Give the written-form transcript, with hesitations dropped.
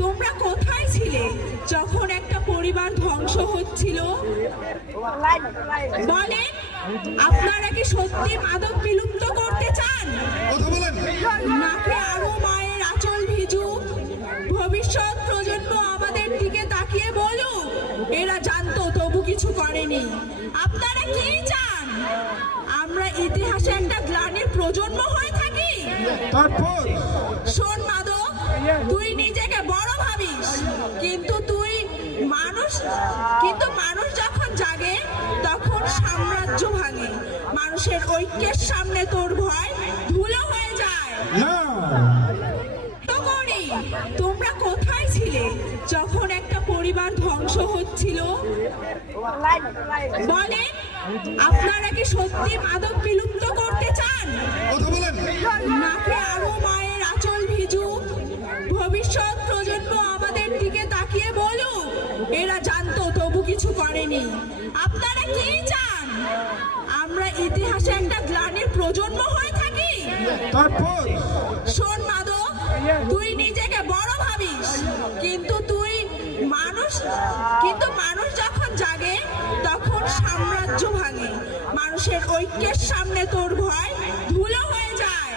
তোমরা কোথায় ছিলে যখন একটা পরিবার ধ্বংস হচ্ছিল? বলেন, আপনারা কি সত্যি মাদক বিলুপ্ত করতে চান, নাকি আরো মায়ের আঁচল ভিজুক? ভবিষ্যৎ প্রজন্ম আমাদের দিকে তাকিয়ে বলুক এরা জানতো তবু কিছু করেনি। আপনারা কি চান আমরা ইতিহাসে একটা গ্লানির প্রজন্ম হয়ে থাকি? শোন মাদক, তুই নিজেকে বড় ভাবিস, কিন্তু মানুষ যখন জাগে তখন সাম্রাজ্য ভাঙে। মানুষের ঐক্যের সামনে তোর ভয় ধুলো হয়ে যায়। তোমরা কোথায় ছিলে যখন একটা পরিবার ধ্বংস হচ্ছিল? বলেন, আপনারা কি সত্যি মাদক বিলুপ্ত করতে চান, নাকি আরো মায়ের আঁচল ভিজুক? ভবিষ্যৎ প্রজন্ম আমাদের দিকে তাকিয়ে বলুক এরা জানতো তবু কিছু করেনি। আপনারা কি চান আমরা ইতিহাসে একটা গ্লানির প্রজন্ম হয়ে থাকি? শোন মাদক, তুই নিজেকে বড় ভাবিস, কিন্তু মানুষ যখন জাগে তখন সাম্রাজ্য ভাঙে। মানুষের ঐক্যের সামনে তোর ভয় ধুলো হয়ে যায়।